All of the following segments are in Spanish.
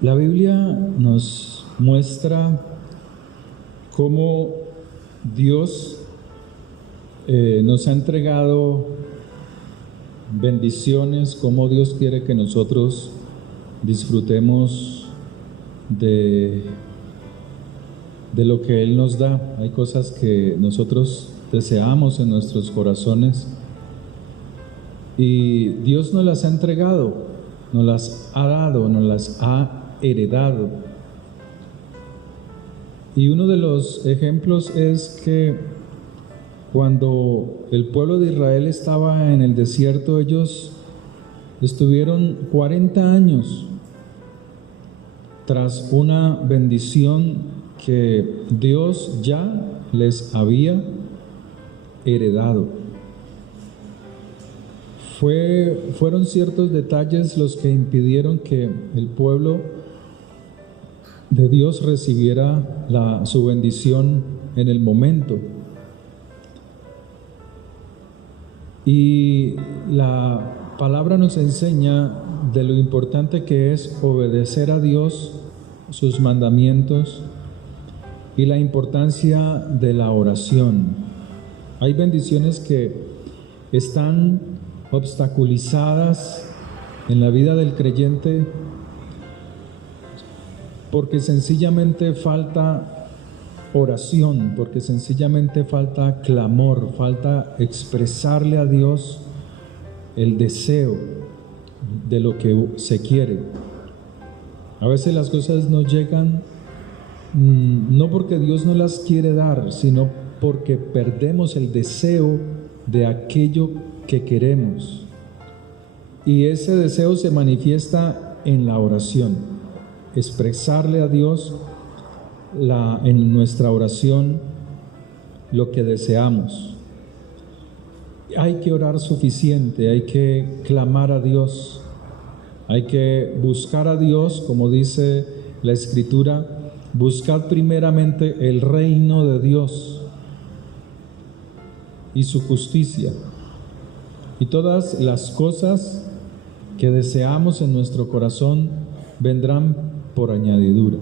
La Biblia nos muestra cómo Dios nos ha entregado bendiciones, cómo Dios quiere que nosotros disfrutemos de lo que Él nos da. Hay cosas que nosotros deseamos en nuestros corazones y Dios nos las ha entregado, nos las ha dado, nos las ha heredado. Y uno de los ejemplos es que cuando el pueblo de Israel estaba en el desierto, ellos estuvieron 40 años tras una bendición que Dios ya les había heredado. Fueron ciertos detalles los que impidieron que el pueblo de Dios recibiera su bendición en el momento. Y la palabra nos enseña de lo importante que es obedecer a Dios, sus mandamientos, y la importancia de la oración. Hay bendiciones que están obstaculizadas en la vida del creyente porque sencillamente falta oración, porque sencillamente falta clamor, falta expresarle a Dios el deseo de lo que se quiere. A veces las cosas no llegan no porque Dios no las quiere dar, sino porque perdemos el deseo de aquello que queremos. Y ese deseo se manifiesta en la oración. Expresarle a Dios en nuestra oración lo que deseamos. Hay que orar suficiente, hay que clamar a Dios, hay que buscar a Dios, como dice la Escritura, buscad primeramente el reino de Dios y su justicia, y todas las cosas que deseamos en nuestro corazón vendrán por añadidura.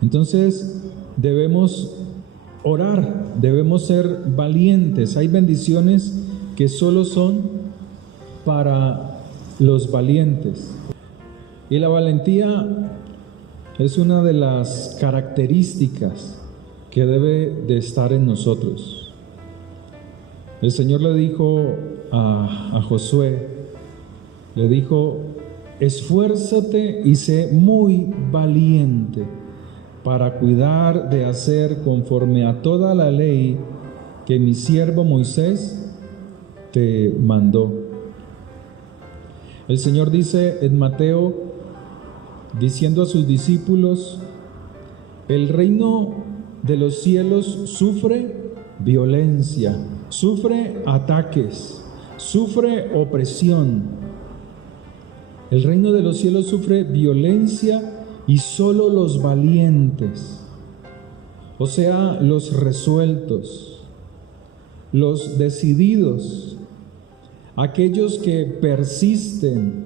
Entonces debemos orar, debemos ser valientes. Hay bendiciones que solo son para los valientes. Y la valentía es una de las características que debe de estar en nosotros. El Señor le dijo a Josué, le dijo: esfuérzate y sé muy valiente para cuidar de hacer conforme a toda la ley que mi siervo Moisés te mandó. El Señor dice en Mateo, diciendo a sus discípulos: el reino de los cielos sufre violencia, sufre ataques, sufre opresión. El reino de los cielos sufre violencia y solo los valientes, o sea, los resueltos, los decididos, aquellos que persisten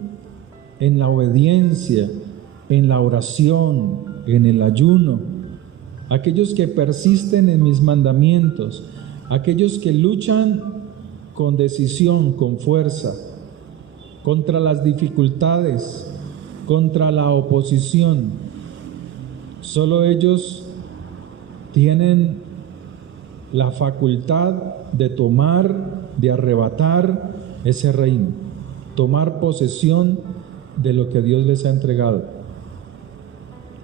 en la obediencia, en la oración, en el ayuno, aquellos que persisten en mis mandamientos, aquellos que luchan con decisión, con fuerza, contra las dificultades, contra la oposición. Solo ellos tienen la facultad de tomar, de arrebatar ese reino, tomar posesión de lo que Dios les ha entregado.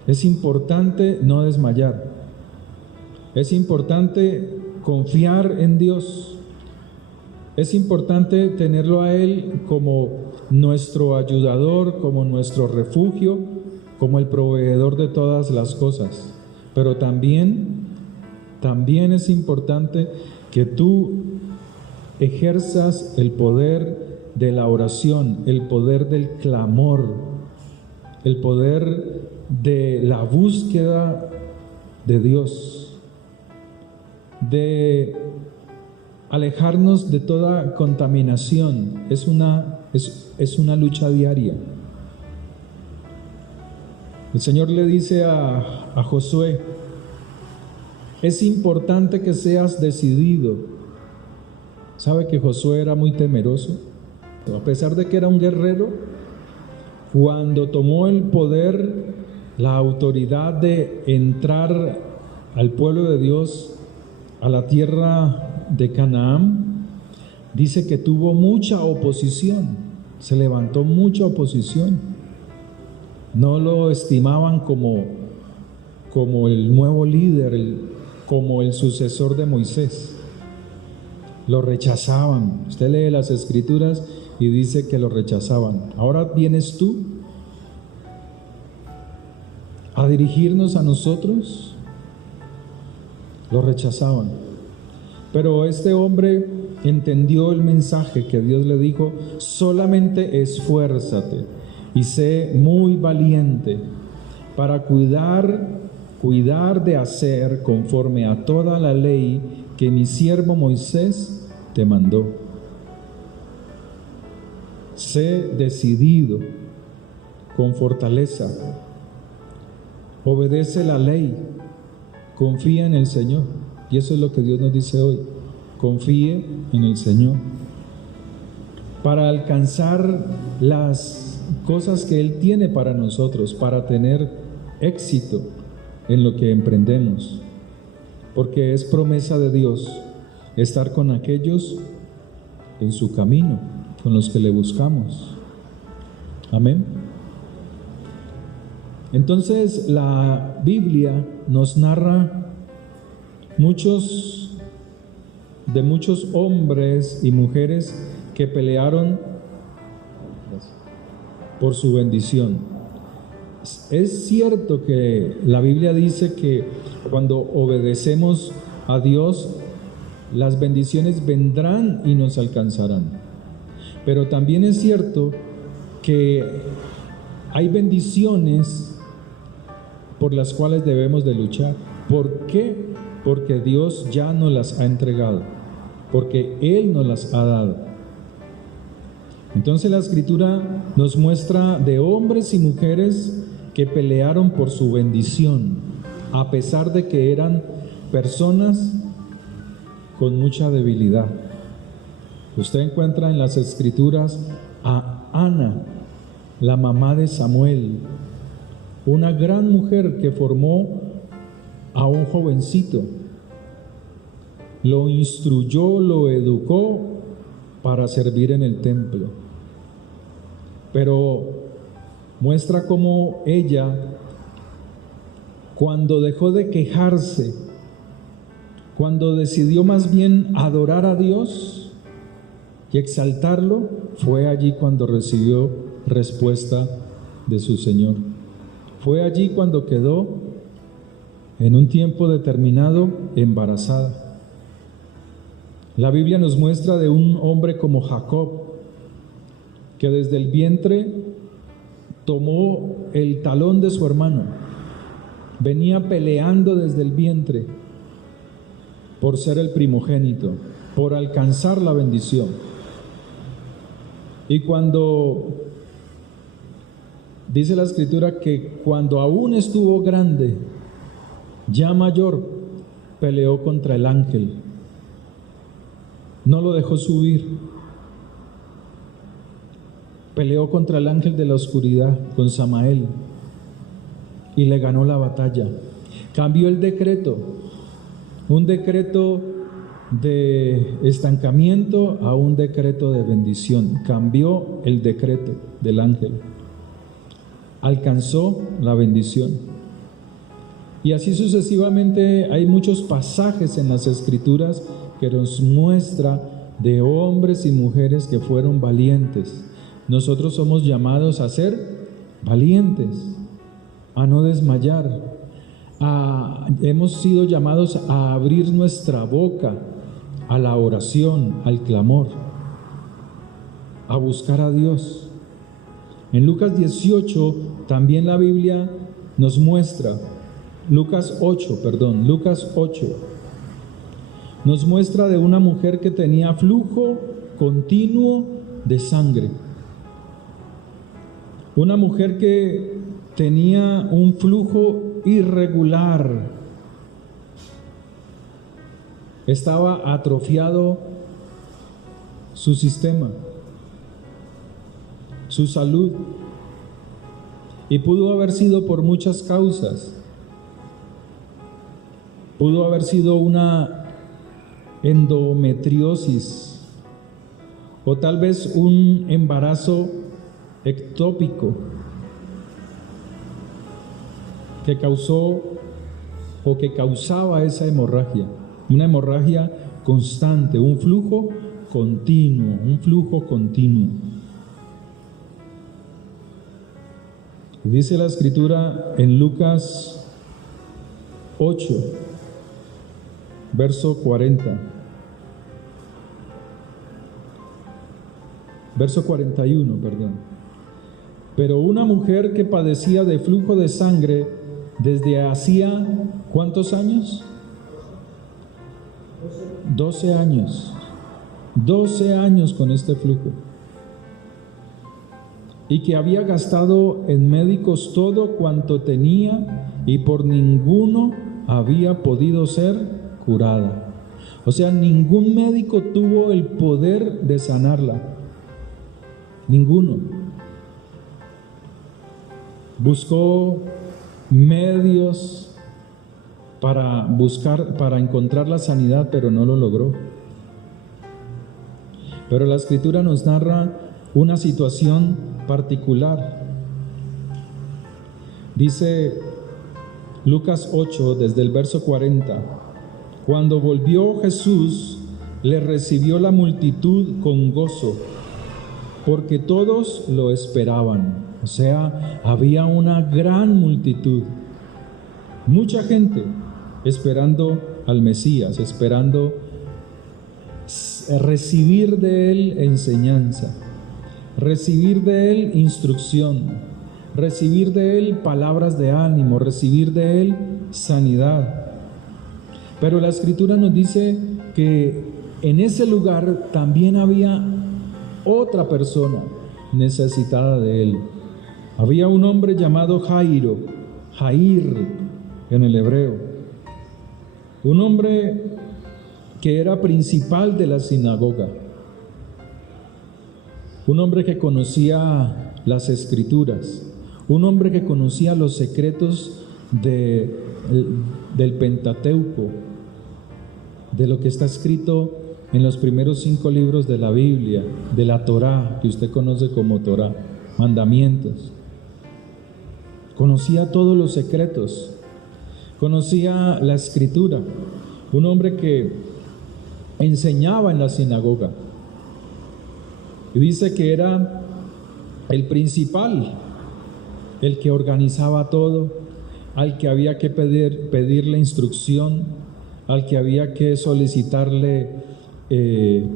Es importante no desmayar. Es importante confiar en Dios. Es importante tenerlo a Él como nuestro ayudador, como nuestro refugio, como el proveedor de todas las cosas. Pero también es importante que tú ejerzas el poder de la oración, el poder del clamor, el poder de la búsqueda de Dios, de alejarnos de toda contaminación. Es una lucha diaria. El Señor le dice a Josué: es importante que seas decidido. ¿Sabe que Josué era muy temeroso? A pesar de que era un guerrero, cuando tomó el poder, la autoridad de entrar al pueblo de Dios, a la tierra de Canaán, dice que tuvo mucha oposición, se levantó mucha oposición. No lo estimaban como el nuevo líder, como el sucesor de Moisés. Lo rechazaban. Usted lee las Escrituras y dice que lo rechazaban. Ahora vienes tú a dirigirnos a nosotros. Lo rechazaban. Pero este hombre entendió el mensaje que Dios le dijo: solamente esfuérzate y sé muy valiente para cuidar de hacer conforme a toda la ley que mi siervo Moisés te mandó. Sé decidido, con fortaleza, obedece la ley, confía en el Señor. Y eso es lo que Dios nos dice hoy: confíe en el Señor para alcanzar las cosas que Él tiene para nosotros, para tener éxito en lo que emprendemos, porque es promesa de Dios estar con aquellos en su camino, con los que le buscamos. Amén. Entonces la Biblia nos narra muchos hombres y mujeres que pelearon por su bendición. Es cierto que la Biblia dice que cuando obedecemos a Dios, las bendiciones vendrán y nos alcanzarán. Pero también es cierto que hay bendiciones por las cuales debemos de luchar. ¿Por qué? Porque Dios ya nos las ha entregado, porque Él nos las ha dado. Entonces la Escritura nos muestra de hombres y mujeres que pelearon por su bendición, a pesar de que eran personas con mucha debilidad. Usted encuentra en las Escrituras a Ana, la mamá de Samuel, una gran mujer que formó a un jovencito, lo instruyó, lo educó para servir en el templo. Pero muestra cómo ella, cuando dejó de quejarse, cuando decidió más bien adorar a Dios y exaltarlo, fue allí cuando recibió respuesta de su Señor. Fue allí cuando quedó en un tiempo determinado embarazada. La Biblia nos muestra de un hombre como Jacob, que desde el vientre tomó el talón de su hermano, venía peleando desde el vientre por ser el primogénito, por alcanzar la bendición. Y cuando dice la Escritura que cuando aún estuvo grande, ya mayor, peleó contra el ángel, no lo dejó subir. Peleó contra el ángel de la oscuridad, con Samael, y le ganó la batalla. Cambió el decreto, un decreto de estancamiento a un decreto de bendición. Cambió el decreto del ángel. Alcanzó la bendición. Y así sucesivamente hay muchos pasajes en las Escrituras que nos muestra de hombres y mujeres que fueron valientes. Nosotros somos llamados a ser valientes, a no desmayar. Hemos sido llamados a abrir nuestra boca a la oración, al clamor, a buscar a Dios. En Lucas 18 también la Biblia nos muestra, Lucas 8, nos muestra de una mujer que tenía flujo continuo de sangre. Una mujer que tenía un flujo irregular, estaba atrofiado su sistema, su salud, y pudo haber sido por muchas causas. Pudo haber sido una endometriosis o tal vez un embarazo ectópico que causó o que causaba esa hemorragia, una hemorragia constante, un flujo continuo, Dice la Escritura en Lucas 8, verso 40, verso 41, perdón. Pero una mujer que padecía de flujo de sangre desde hacía, ¿cuántos años? 12 años. 12 años con este flujo. Y que había gastado en médicos todo cuanto tenía y por ninguno había podido ser curada. O sea, ningún médico tuvo el poder de sanarla. Ninguno. Buscó medios para encontrar la sanidad, pero no lo logró. Pero la Escritura nos narra una situación particular. Dice Lucas 8, desde el verso 40: cuando volvió Jesús, le recibió la multitud con gozo, porque todos lo esperaban. O sea, había una gran multitud, mucha gente esperando al Mesías, esperando recibir de él enseñanza, recibir de él instrucción, recibir de él palabras de ánimo, recibir de él sanidad. Pero la Escritura nos dice que en ese lugar también había otra persona necesitada de él. Había un hombre llamado Jair en el hebreo, un hombre que era principal de la sinagoga, un hombre que conocía las Escrituras, un hombre que conocía los secretos del Pentateuco, de lo que está escrito en los primeros 5 libros de la Biblia, de la Torá, que usted conoce como Torá, mandamientos. Conocía todos los secretos, conocía la Escritura, un hombre que enseñaba en la sinagoga. Y dice que era el principal, el que organizaba todo, al que había que pedirle instrucción, al que había que solicitarle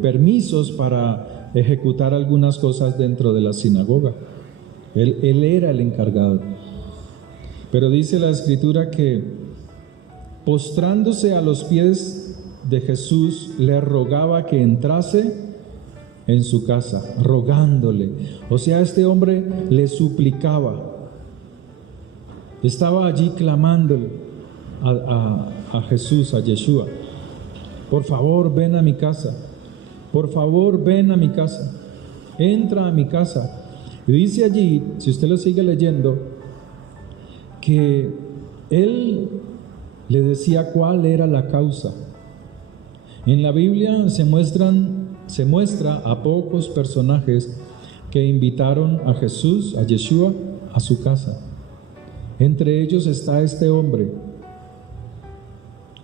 permisos para ejecutar algunas cosas dentro de la sinagoga. Él era el encargado. Pero dice la Escritura que postrándose a los pies de Jesús, le rogaba que entrase en su casa, rogándole. O sea, este hombre le suplicaba, estaba allí clamándole a Jesús, a Yeshua: por favor, ven a mi casa, por favor, ven a mi casa, entra a mi casa. Y dice allí, si usted lo sigue leyendo, que él le decía cuál era la causa. En la Biblia se muestra a pocos personajes que invitaron a Jesús, a Yeshua, a su casa. Entre ellos está este hombre.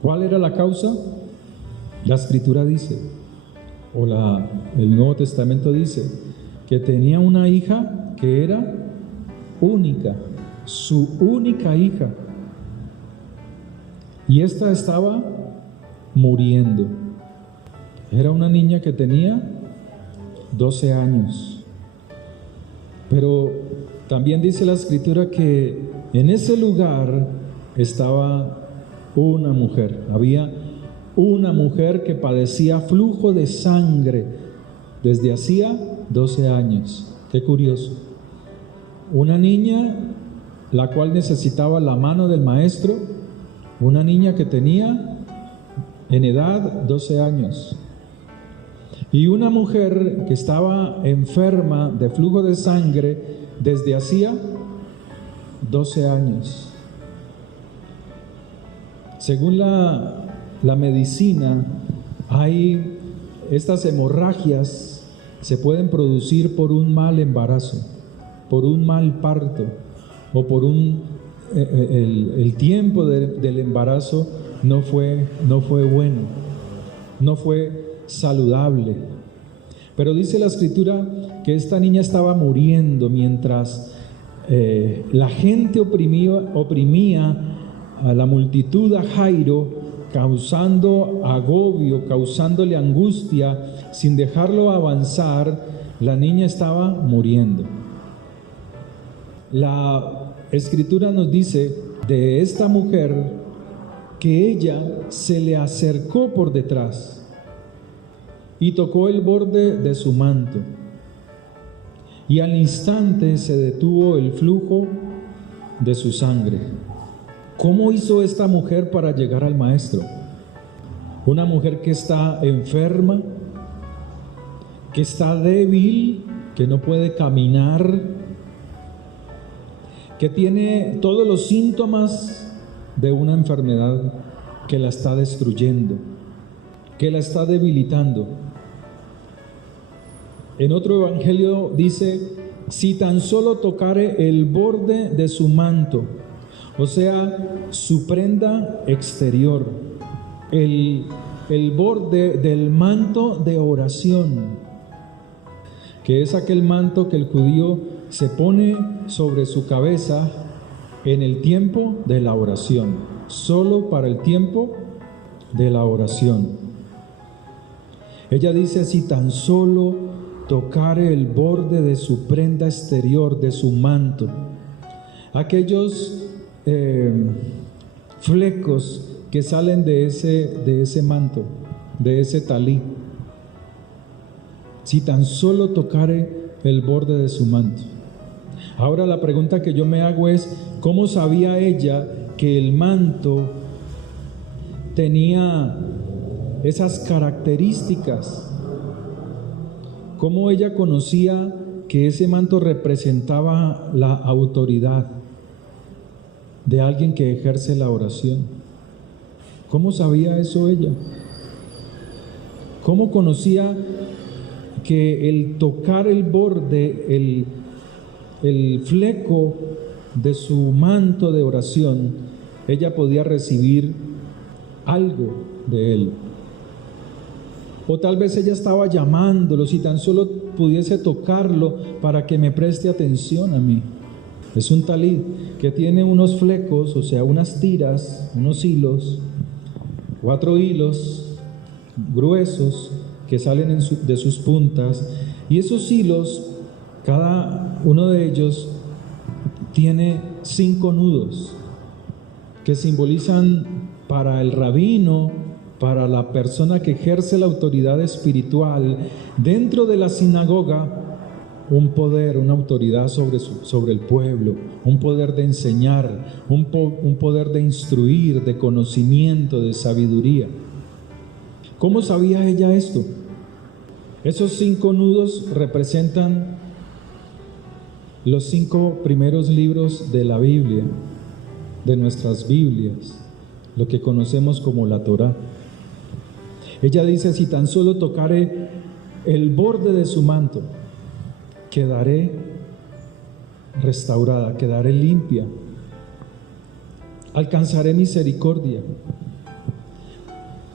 ¿Cuál era la causa? La Escritura dice, o el Nuevo Testamento dice, que tenía una hija que era única, su única hija. Y esta estaba muriendo. Era una niña que tenía 12 años. Pero también dice la Escritura que en ese lugar estaba una mujer. Había una mujer que padecía flujo de sangre desde hacía 12 años. Qué curioso. Una niña la cual necesitaba la mano del maestro, una niña que tenía en edad 12 años. Y una mujer que estaba enferma de flujo de sangre desde hacía 12 años. Según la medicina, hay estas hemorragias se pueden producir por un mal embarazo, por un mal parto o por el tiempo del embarazo no fue bueno, no fue saludable. Pero dice la Escritura que esta niña estaba muriendo mientras la gente oprimía a la multitud, a Jairo, causando agobio, causándole angustia, sin dejarlo avanzar. La niña estaba muriendo. La Escritura nos dice de esta mujer que ella se le acercó por detrás y tocó el borde de su manto, y al instante se detuvo el flujo de su sangre. ¿Cómo hizo esta mujer para llegar al maestro? Una mujer que está enferma, que está débil, que no puede caminar, que tiene todos los síntomas de una enfermedad que la está destruyendo, que la está debilitando. En otro evangelio dice: si tan solo tocare el borde de su manto, o sea, su prenda exterior, el borde del manto de oración, que es aquel manto que el judío se pone sobre su cabeza en el tiempo de la oración, solo para el tiempo de la oración. Ella dice: si tan solo tocare el borde de su prenda exterior, de su manto, aquellos flecos que salen de ese manto, de ese talí, si tan solo tocare el borde de su manto. Ahora la pregunta que yo me hago es: ¿cómo sabía ella que el manto tenía esas características? ¿Cómo ella conocía que ese manto representaba la autoridad de alguien que ejerce la oración? ¿Cómo sabía eso ella? ¿Cómo conocía que el tocar el borde, el fleco de su manto de oración, ella podía recibir algo de él? O tal vez ella estaba llamándolo: si tan solo pudiese tocarlo para que me preste atención a mí. Es un talí que tiene unos flecos, o sea, unas tiras, unos hilos, 4 hilos gruesos que salen de sus puntas, y esos hilos, cada uno de ellos tiene 5 nudos que simbolizan para el rabino, para la persona que ejerce la autoridad espiritual dentro de la sinagoga, un poder, una autoridad sobre el pueblo, un poder de enseñar, un poder de instruir, de conocimiento, de sabiduría. ¿Cómo sabía ella esto? Esos 5 nudos representan los 5 primeros libros de la Biblia, de nuestras Biblias, lo que conocemos como la Torá. Ella dice: si tan solo tocare el borde de su manto, quedaré restaurada, quedaré limpia, alcanzaré misericordia,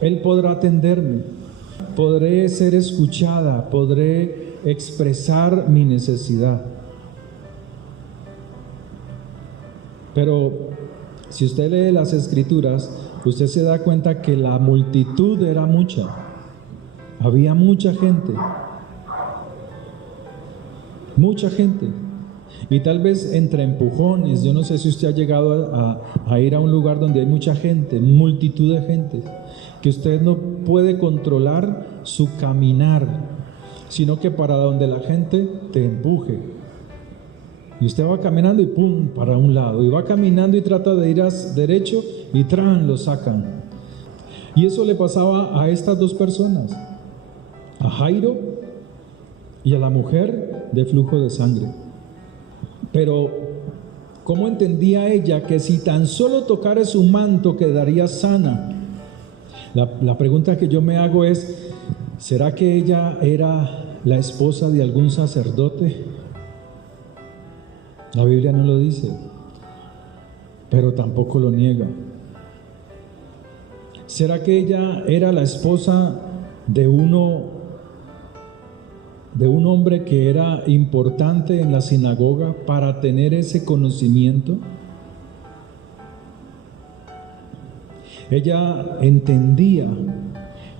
Él podrá atenderme, podré ser escuchada, podré expresar mi necesidad. Pero si usted lee las Escrituras, usted se da cuenta que la multitud era mucha, había mucha gente, y tal vez entre empujones, yo no sé si usted ha llegado a ir a un lugar donde hay mucha gente, multitud de gente, que usted no puede controlar su caminar, sino que para donde la gente te empuje. Y usted va caminando y pum, para un lado. Y va caminando y trata de ir derecho y ¡tran! Lo sacan. Y eso le pasaba a estas dos personas, a Jairo y a la mujer de flujo de sangre. Pero ¿cómo entendía ella que si tan solo tocara su manto quedaría sana? La pregunta que yo me hago es, ¿será que ella era la esposa de algún sacerdote? La Biblia no lo dice, pero tampoco lo niega. ¿Será que ella era la esposa de un hombre que era importante en la sinagoga para tener ese conocimiento? Ella entendía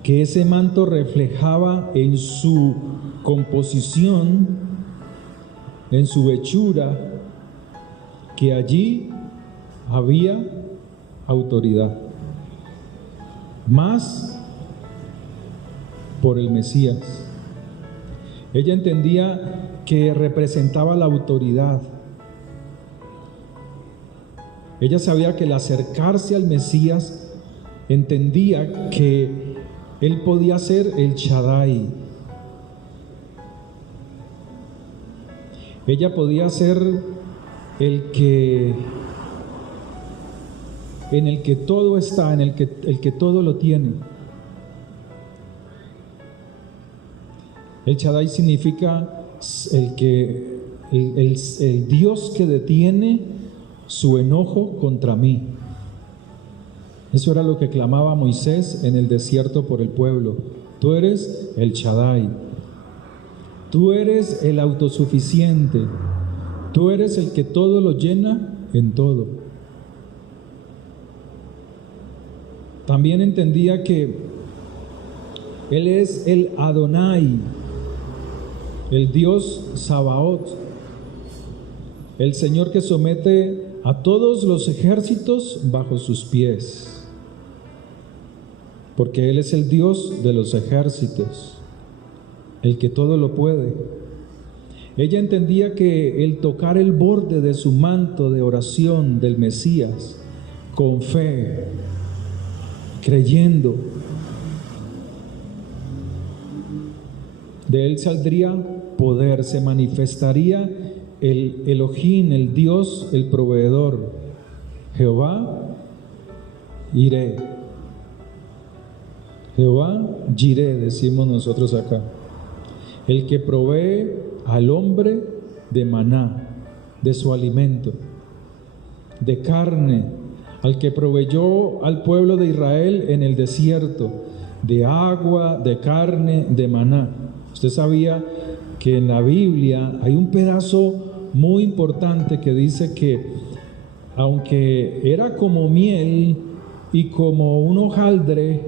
que ese manto reflejaba en su composición, en su hechura, que allí había autoridad, más por el Mesías. Ella entendía que representaba la autoridad. Ella sabía que al acercarse al Mesías, entendía que él podía ser el Shaddai. Ella podía ser el en el que todo está, el que todo lo tiene. El Shaddai significa el Dios que detiene su enojo contra mí. Eso era lo que clamaba Moisés en el desierto por el pueblo. Tú eres el Shaddai. Tú eres el autosuficiente. Tú eres el que todo lo llena en todo. También entendía que Él es el Adonai, el Dios Sabaoth, el Señor que somete a todos los ejércitos bajo sus pies, porque Él es el Dios de los ejércitos, el que todo lo puede. Ella entendía que el tocar el borde de su manto de oración del Mesías, con fe, creyendo, de él saldría poder, se manifestaría el Elohim, el Dios, el proveedor, Jehová Jireh. Jehová Jireh, decimos nosotros acá, el que provee al hombre de maná, de su alimento, de carne, al que proveyó al pueblo de Israel en el desierto, de agua, de carne, de maná. Usted sabía que en la Biblia hay un pedazo muy importante que dice que aunque era como miel y como un hojaldre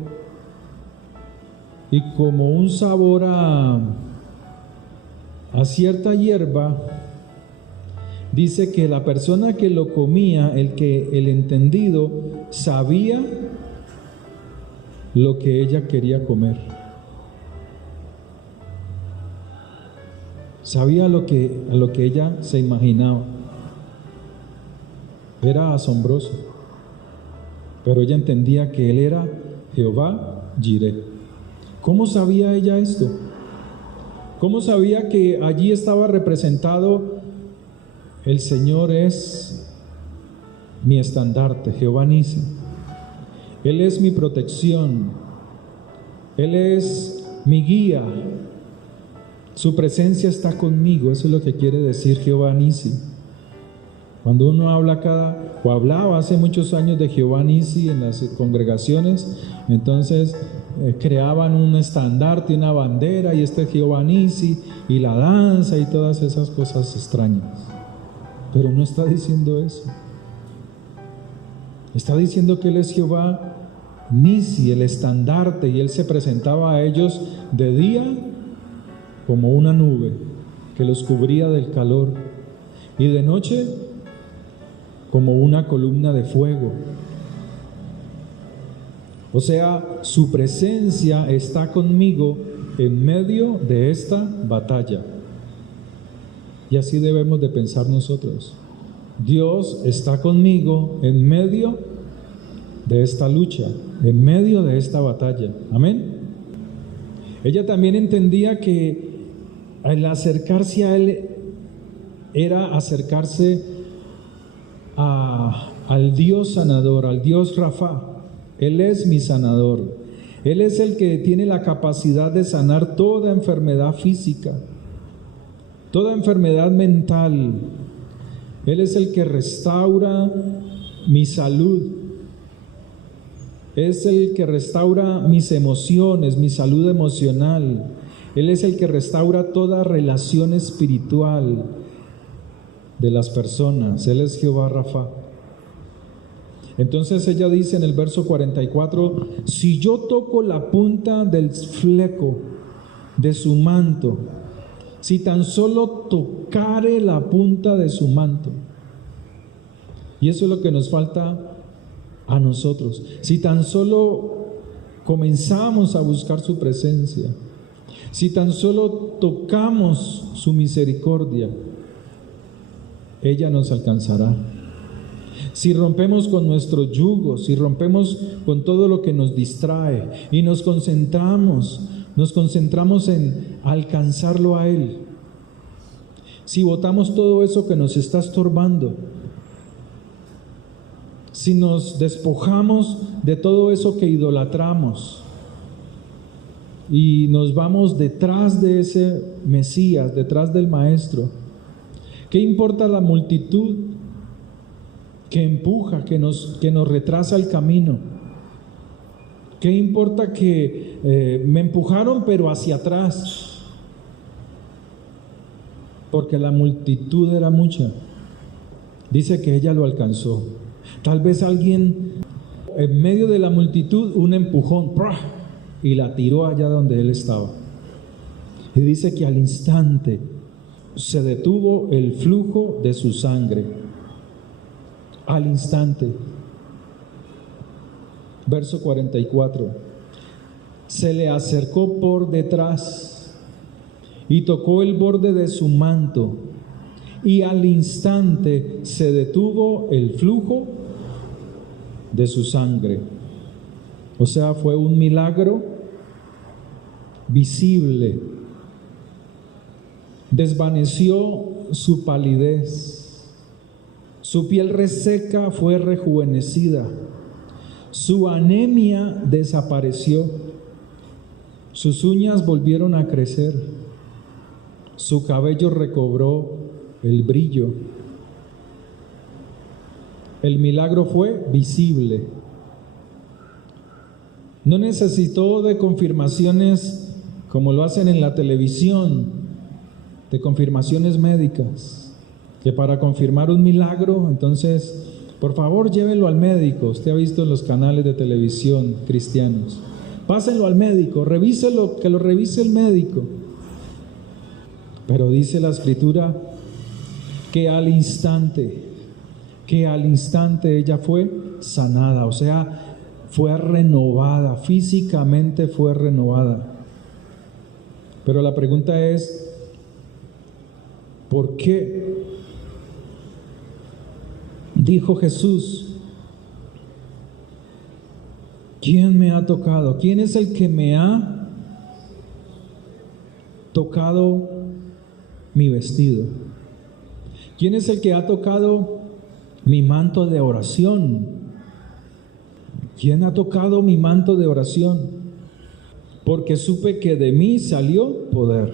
y como un sabor a cierta hierba, dice que la persona que lo comía, el entendido, sabía lo que ella quería comer. Sabía lo que ella se imaginaba. Era asombroso. Pero ella entendía que Él era Jehová Jireh. ¿Cómo sabía ella esto? ¿Cómo sabía que allí estaba representado el Señor es mi estandarte, Jehová Nisi? Él es mi protección. Él es mi guía. Su presencia está conmigo. Eso es lo que quiere decir Jehová Nisi. Cuando uno hablaba hace muchos años de Jehová Nisi en las congregaciones, entonces creaban un estandarte, una bandera, y este es Jehová Nisi, y la danza y todas esas cosas extrañas. Pero no está diciendo eso. Está diciendo que Él es Jehová Nisi, el estandarte, y Él se presentaba a ellos de día como una nube que los cubría del calor, y de noche como una columna de fuego. O sea, su presencia está conmigo en medio de esta batalla. Y así debemos de pensar nosotros. Dios está conmigo en medio de esta lucha, en medio de esta batalla. Amén. Ella también entendía que al acercarse a Él era acercarse al Dios sanador, al Dios Rafa. Él es mi sanador. Él es el que tiene la capacidad de sanar toda enfermedad física, toda enfermedad mental. Él es el que restaura mi salud. Es el que restaura mis emociones, mi salud emocional. Él es el que restaura toda relación espiritual de las personas. Él es Jehová Rafa. Entonces ella dice en el verso 44, si yo toco la punta del fleco de su manto, si tan solo tocare la punta de su manto. Y eso es lo que nos falta a nosotros. Si tan solo comenzamos a buscar su presencia, si tan solo tocamos su misericordia, ella nos alcanzará. Si rompemos con nuestro yugo, si rompemos con todo lo que nos distrae y nos concentramos en alcanzarlo a Él. Si botamos todo eso que nos está estorbando, si nos despojamos de todo eso que idolatramos y nos vamos detrás de ese Mesías, detrás del Maestro, ¿qué importa la multitud que empuja, que nos retrasa el camino? ¿Qué importa que me empujaron pero hacia atrás? Porque la multitud era mucha. Dice que ella lo alcanzó. Tal vez alguien en medio de la multitud, un empujón, ¡prah!, y la tiró allá donde él estaba. Y dice que al instante se detuvo el flujo de su sangre. Al instante. Verso 44. Se le acercó por detrás y tocó el borde de su manto, y al instante se detuvo el flujo de su sangre. O sea, fue un milagro visible. Desvaneció su palidez. Su piel reseca fue rejuvenecida. Su anemia desapareció. Sus uñas volvieron a crecer. Su cabello recobró el brillo. El milagro fue visible. No necesitó de confirmaciones como lo hacen en la televisión, de confirmaciones médicas, que para confirmar un milagro, entonces, por favor, llévenlo al médico. Usted ha visto en los canales de televisión cristianos. Pásenlo al médico, revíselo, que lo revise el médico. Pero dice la Escritura que al instante ella fue sanada, o sea, fue renovada, físicamente fue renovada. Pero la pregunta es, ¿por qué? Dijo Jesús, ¿quién me ha tocado? ¿Quién es el que me ha tocado mi vestido? ¿Quién es el que ha tocado mi manto de oración? ¿Quién ha tocado mi manto de oración? Porque supe que de mí salió poder.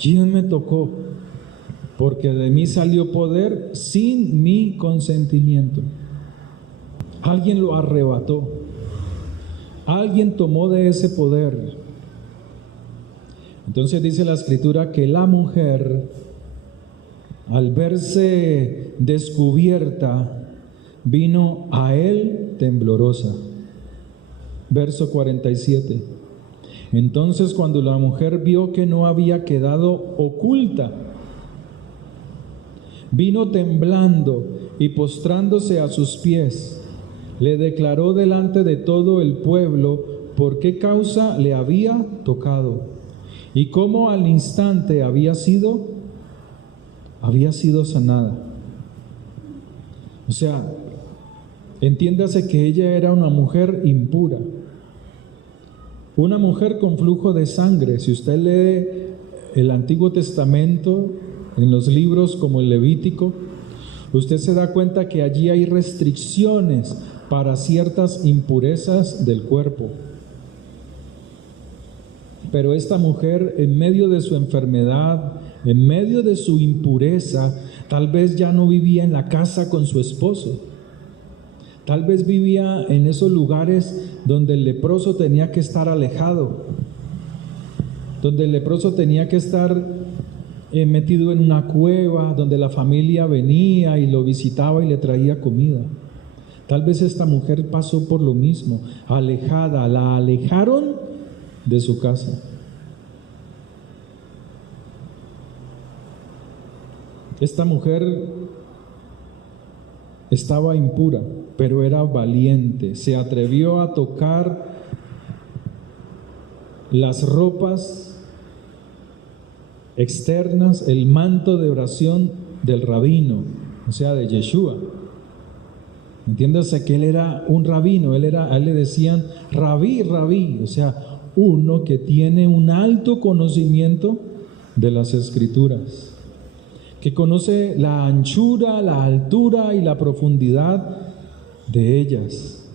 ¿Quién me tocó? Porque de mí salió poder sin mi consentimiento. Alguien lo arrebató. Alguien tomó de ese poder. Entonces dice la Escritura que la mujer, al verse descubierta, vino a él temblorosa. Verso 47. Entonces, cuando la mujer vio que no había quedado oculta, vino temblando y postrándose a sus pies, le declaró delante de todo el pueblo por qué causa le había tocado y cómo al instante había sido había sido sanada. O sea, entiéndase que ella era una mujer impura, una mujer con flujo de sangre. Si usted lee el Antiguo Testamento en los libros como el Levítico, usted se da cuenta que allí hay restricciones para ciertas impurezas del cuerpo. Pero esta mujer, en medio de su enfermedad, en medio de su impureza, tal vez ya no vivía en la casa con su esposo. Tal vez vivía en esos lugares donde el leproso tenía que estar alejado, donde el leproso tenía que estar metido en una cueva, donde la familia venía y lo visitaba y le traía comida. Tal vez esta mujer pasó por lo mismo, alejada, la alejaron de su casa. Esta mujer estaba impura, pero era valiente. Se atrevió a tocar las ropas externas, el manto de oración del rabino, o sea, de Yeshua. Entiéndase que él era un rabino, a él le decían rabí, rabí, o sea, uno que tiene un alto conocimiento de las Escrituras, que conoce la anchura, la altura y la profundidad de ellas.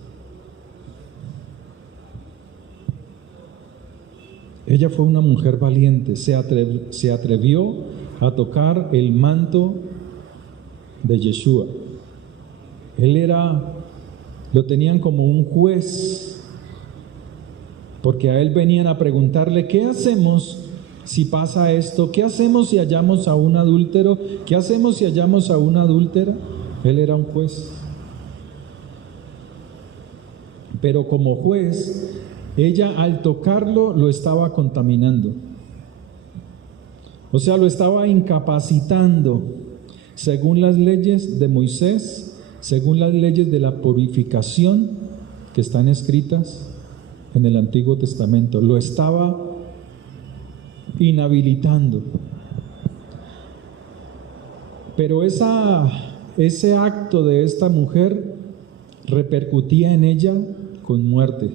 Ella fue una mujer valiente, se atrevió a tocar el manto de Yeshua. Lo tenían como un juez, porque a él venían a preguntarle: ¿qué hacemos si pasa esto? ¿Qué hacemos si hallamos a un adúltero? ¿Qué hacemos si hallamos a una adúltera? Él era un juez. Pero como juez, ella al tocarlo lo estaba contaminando. O sea, lo estaba incapacitando según las leyes de Moisés, según las leyes de la purificación que están escritas en el Antiguo Testamento. Lo estaba inhabilitando. Pero ese acto de esta mujer repercutía en ella con muerte.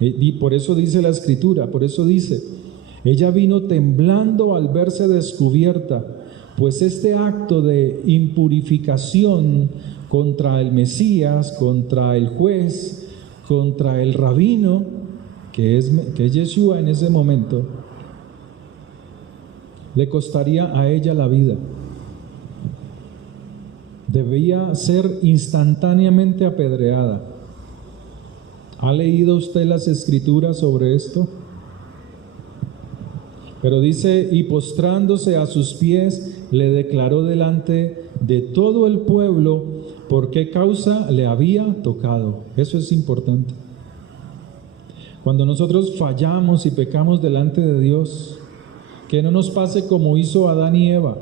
Y por eso dice la Escritura, por eso dice: ella vino temblando al verse descubierta, pues este acto de impurificación contra el Mesías, contra el juez, contra el rabino, que es Yeshua en ese momento, le costaría a ella la vida. Debía ser instantáneamente apedreada. ¿Ha leído usted las Escrituras sobre esto? Pero dice: y postrándose a sus pies, le declaró delante de todo el pueblo por qué causa le había tocado. Eso es importante. Cuando nosotros fallamos y pecamos delante de Dios, que no nos pase como hizo Adán y Eva.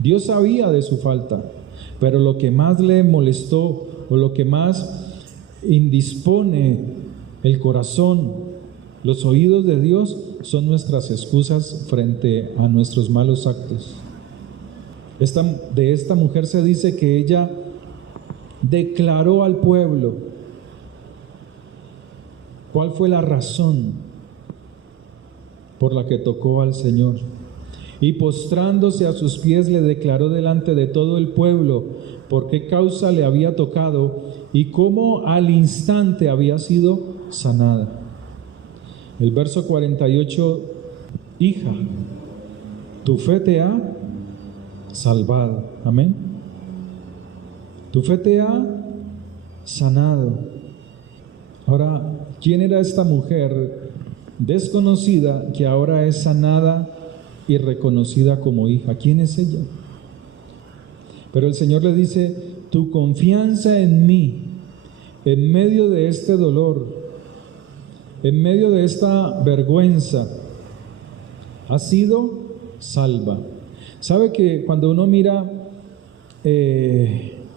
Dios sabía de su falta, pero lo que más le molestó, o lo que más indispone el corazón, los oídos de Dios, son nuestras excusas frente a nuestros malos actos. De esta mujer se dice que ella declaró al pueblo. ¿Cuál fue la razón por la que tocó al Señor? Y postrándose a sus pies le declaró delante de todo el pueblo por qué causa le había tocado y cómo al instante había sido sanada. El verso 48: hija, tu fe te ha salvado. Amén. Tu fe te ha sanado. Ahora, ¿quién era esta mujer desconocida que ahora es sanada y reconocida como hija? ¿Quién es ella? Pero el Señor le dice: tu confianza en mí, en medio de este dolor, en medio de esta vergüenza, ha sido salva. ¿Sabe que cuando uno mira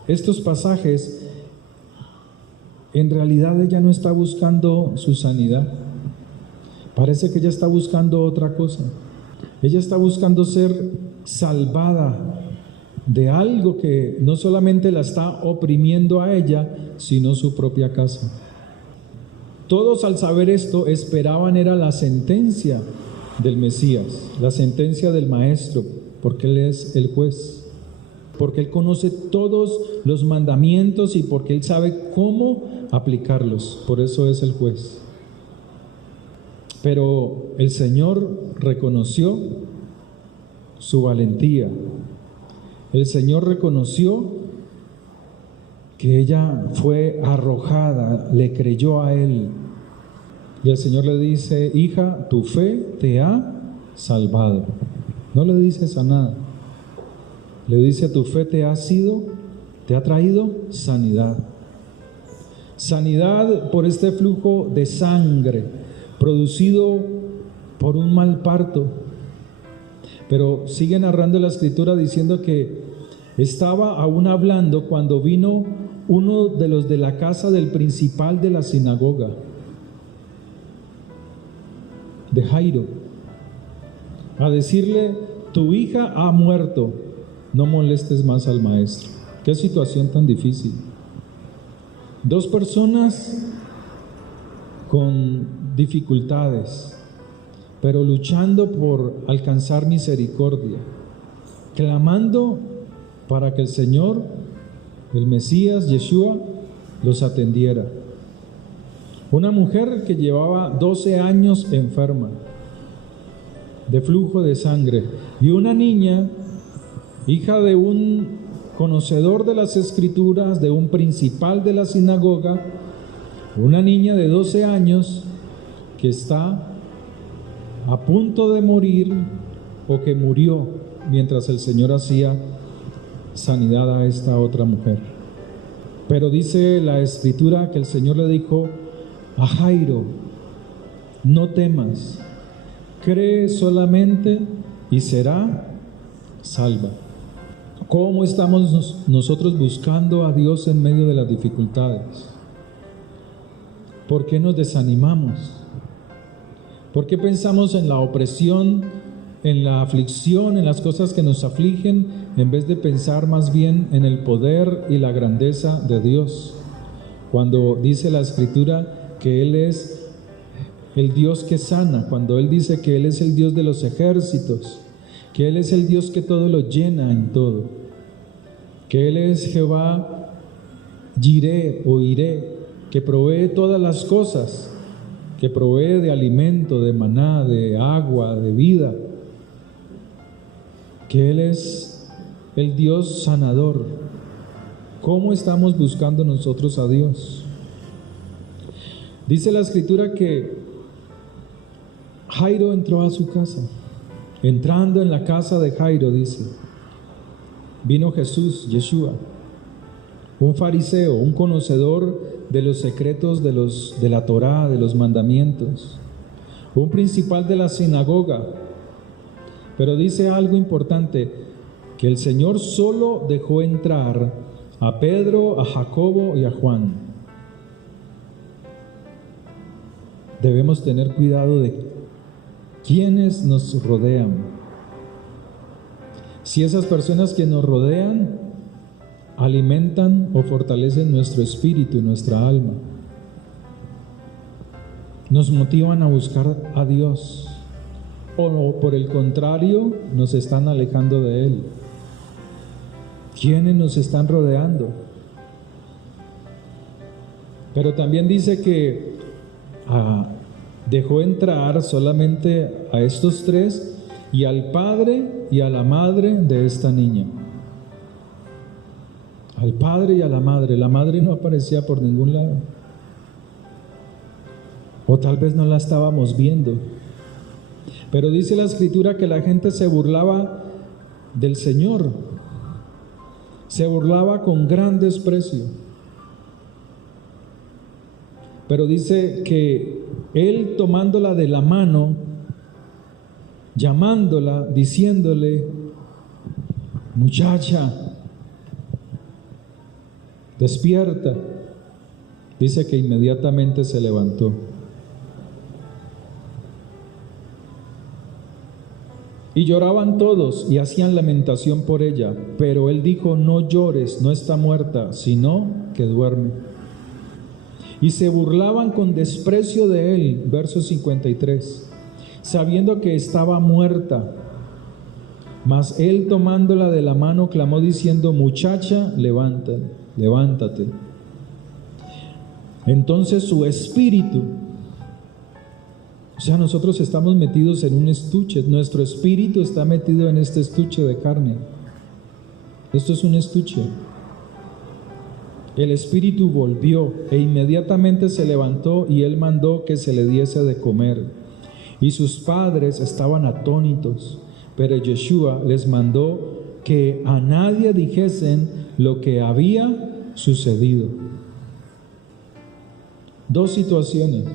estos pasajes, en realidad ella no está buscando su sanidad? Parece que ella está buscando otra cosa. Ella está buscando ser salvada de algo que no solamente la está oprimiendo a ella, sino su propia casa. Todos al saber esto esperaban era la sentencia del Mesías, la sentencia del Maestro, porque Él es el juez, porque Él conoce todos los mandamientos y porque Él sabe cómo aplicarlos, por eso es el juez. Pero el Señor reconoció su valentía, el Señor reconoció que ella fue arrojada, le creyó a Él. Y el Señor le dice: hija, tu fe te ha salvado. No le dice sanada. Le dice: tu fe te ha traído sanidad. Sanidad por este flujo de sangre producido por un mal parto. Pero sigue narrando la Escritura diciendo que estaba aún hablando cuando vino uno de los de la casa del principal de la sinagoga, de Jairo, a decirle: tu hija ha muerto, no molestes más al maestro. Qué situación tan difícil. Dos personas con dificultades, pero luchando por alcanzar misericordia, clamando para que el Señor, el Mesías, Yeshua, los atendiera. Una mujer que llevaba 12 años enferma de flujo de sangre, y una niña, hija de un conocedor de las Escrituras, de un principal de la sinagoga, una niña de 12 años que está a punto de morir o que murió mientras el Señor hacía sanidad a esta otra mujer. Pero dice la Escritura que el Señor le dijo a Jairo: no temas, cree solamente y será salva. ¿Cómo estamos nosotros buscando a Dios en medio de las dificultades? ¿Por qué nos desanimamos? ¿Por qué pensamos en la opresión, en la aflicción, en las cosas que nos afligen, en vez de pensar más bien en el poder y la grandeza de Dios? Cuando dice la Escritura que Él es el Dios que sana, cuando Él dice que Él es el Dios de los ejércitos, que Él es el Dios que todo lo llena en todo, que Él es Jehová Jireh o Ireh, que provee todas las cosas, que provee de alimento, de maná, de agua, de vida, que Él es el Dios sanador. ¿Cómo estamos buscando nosotros a Dios? Dice la Escritura que Jairo entró a su casa. Entrando en la casa de Jairo, dice, vino Jesús, Yeshua, un fariseo, un conocedor de los secretos de la Torá, de los mandamientos, un principal de la sinagoga. Pero dice algo importante, que el Señor solo dejó entrar a Pedro, a Jacobo y a Juan. Debemos tener cuidado de quienes nos rodean. Si esas personas que nos rodean alimentan o fortalecen nuestro espíritu, nuestra alma, nos motivan a buscar a Dios, o por el contrario, nos están alejando de Él. ¿Quiénes nos están rodeando? Pero también dice que dejó entrar solamente a estos tres y al padre y a la madre de esta niña. Al padre y a la madre no aparecía por ningún lado. O tal vez no la estábamos viendo. Pero dice la Escritura que la gente se burlaba del Señor, se burlaba con gran desprecio. Pero dice que Él, tomándola de la mano, llamándola, diciéndole: muchacha, despierta. Dice que inmediatamente se levantó. Y lloraban todos y hacían lamentación por ella. Pero él dijo: no llores, no está muerta, sino que duerme. Y se burlaban con desprecio de él, verso 53, sabiendo que estaba muerta. Mas él, tomándola de la mano, clamó diciendo: muchacha, levántate. Entonces su espíritu, o sea, nosotros estamos metidos en un estuche, nuestro espíritu está metido en este estuche de carne. Esto es un estuche. El espíritu volvió e inmediatamente se levantó, y él mandó que se le diese de comer. Y sus padres estaban atónitos, pero Yeshua les mandó que a nadie dijesen lo que había sucedido. Dos situaciones: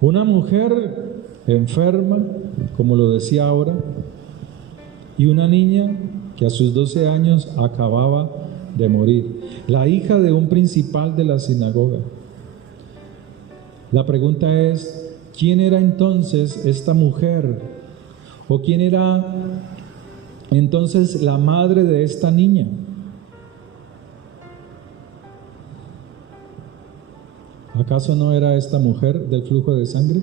una mujer enferma, como lo decía ahora, y una niña que a sus 12 años acababa de morir, la hija de un principal de la sinagoga. La pregunta es: ¿quién era entonces esta mujer? ¿O quién era entonces la madre de esta niña? ¿Acaso no era esta mujer del flujo de sangre?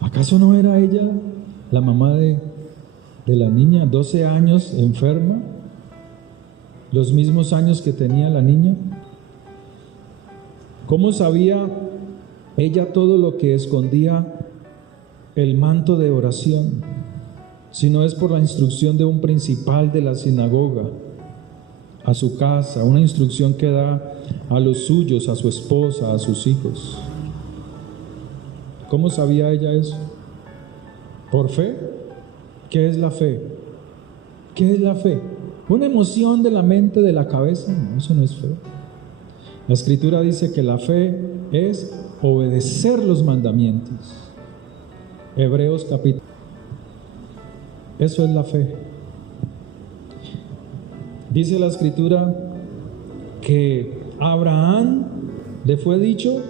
¿Acaso no era ella la mamá de la niña, 12 años, enferma, los mismos años que tenía la niña? ¿Cómo sabía ella todo lo que escondía el manto de oración, si no es por la instrucción de un principal de la sinagoga a su casa, una instrucción que da a los suyos, a su esposa, a sus hijos? ¿Cómo sabía ella eso? ¿Por fe? ¿Qué es la fe? ¿Qué es la fe? ¿Una emoción de la mente, de la cabeza? No, eso no es fe. La Escritura dice que la fe es obedecer los mandamientos. Hebreos capítulo. Eso es la fe. Dice la Escritura que a Abraham le fue dicho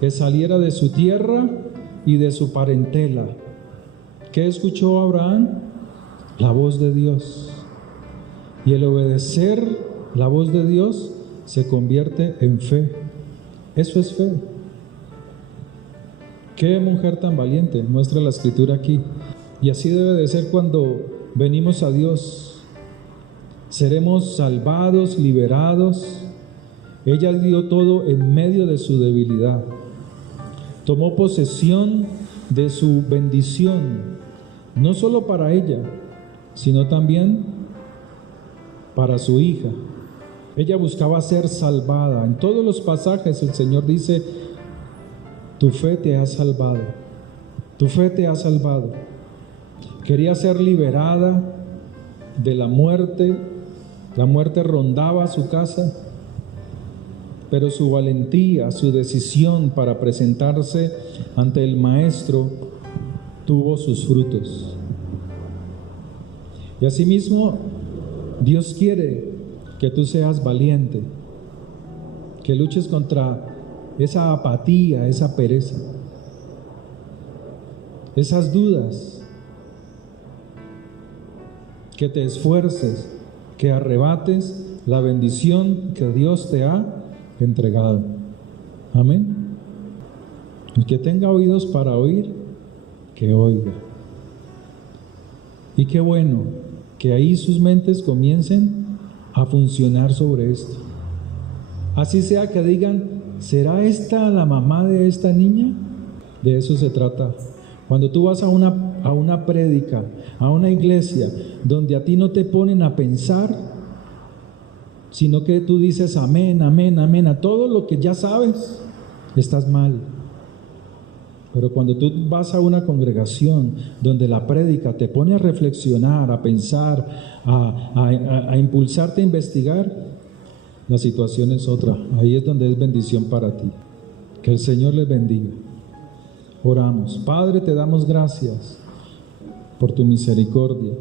que saliera de su tierra y de su parentela. ¿Qué escuchó Abraham? La voz de Dios. Y el obedecer la voz de Dios se convierte en fe. Eso es fe. Qué mujer tan valiente, muestra la Escritura aquí. Y así debe de ser cuando venimos a Dios. Seremos salvados, liberados. Ella dio todo en medio de su debilidad. Tomó posesión de su bendición, no solo para ella, sino también para su hija. Ella buscaba ser salvada. En todos los pasajes el Señor dice: tu fe te ha salvado, tu fe te ha salvado. Quería ser liberada de la muerte rondaba su casa, pero su valentía, su decisión para presentarse ante el Maestro tuvo sus frutos. Y asimismo, Dios quiere que tú seas valiente, que luches contra esa apatía, esa pereza, esas dudas, que te esfuerces, que arrebates la bendición que Dios te ha entregado. Amén. El que tenga oídos para oír, que oiga. Y qué bueno que ahí sus mentes comiencen a funcionar sobre esto. Así sea que digan: ¿será esta la mamá de esta niña? De eso se trata. Cuando tú vas a una prédica, a una iglesia, donde a ti no te ponen a pensar, sino que tú dices amén, amén, amén, a todo lo que ya sabes, estás mal. Pero cuando tú vas a una congregación donde la prédica te pone a reflexionar, a pensar, a impulsarte a investigar, la situación es otra. Ahí es donde es bendición para ti. Que el Señor les bendiga. Oramos. Padre, te damos gracias por tu misericordia.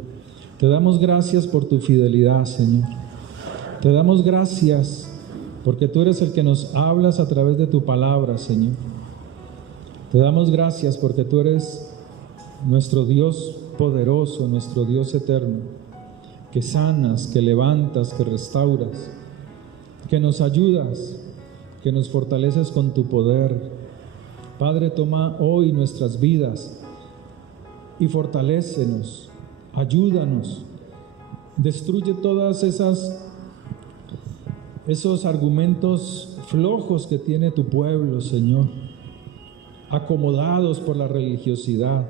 Te damos gracias por tu fidelidad, Señor. Te damos gracias porque tú eres el que nos hablas a través de tu palabra, Señor. Te damos gracias porque tú eres nuestro Dios poderoso, nuestro Dios eterno, que sanas, que levantas, que restauras, que nos ayudas, que nos fortaleces con tu poder. Padre, toma hoy nuestras vidas y fortalécenos, ayúdanos, destruye todas esos argumentos flojos que tiene tu pueblo, Señor, acomodados por la religiosidad,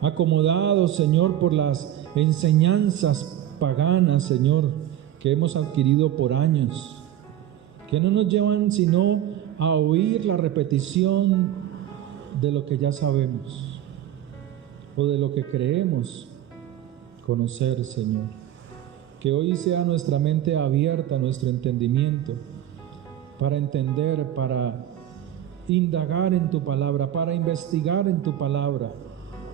acomodados, Señor, por las enseñanzas paganas, Señor, que hemos adquirido por años, que no nos llevan sino a oír la repetición de lo que ya sabemos o de lo que creemos conocer, Señor. Que hoy sea nuestra mente abierta, nuestro entendimiento, para entender, para indagar en tu palabra, para investigar en tu palabra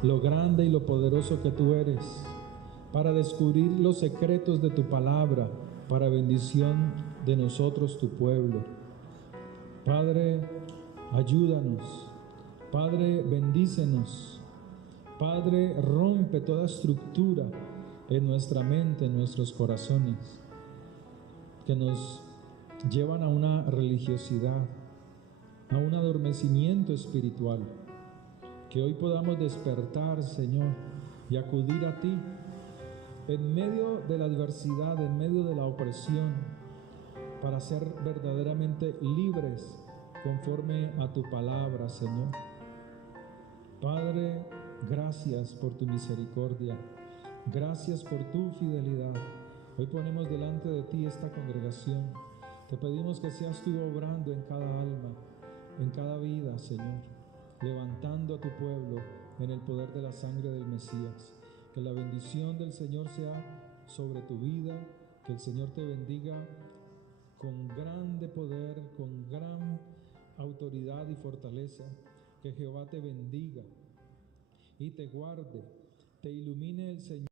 lo grande y lo poderoso que tú eres, para descubrir los secretos de tu palabra, para bendición de nosotros, tu pueblo. Padre, ayúdanos. Padre, bendícenos. Padre, rompe toda estructura en nuestra mente, en nuestros corazones, que nos llevan a una religiosidad, a un adormecimiento espiritual. Que hoy podamos despertar, Señor, y acudir a ti en medio de la adversidad, en medio de la opresión, para ser verdaderamente libres conforme a tu palabra, Señor. Padre, gracias por tu misericordia, gracias por tu fidelidad. Hoy ponemos delante de ti esta congregación. Te pedimos que seas tú obrando en cada alma, en cada vida, Señor, levantando a tu pueblo en el poder de la sangre del Mesías. Que la bendición del Señor sea sobre tu vida, que el Señor te bendiga con grande poder, con gran autoridad y fortaleza. Que Jehová te bendiga y te guarde, te ilumine el Señor.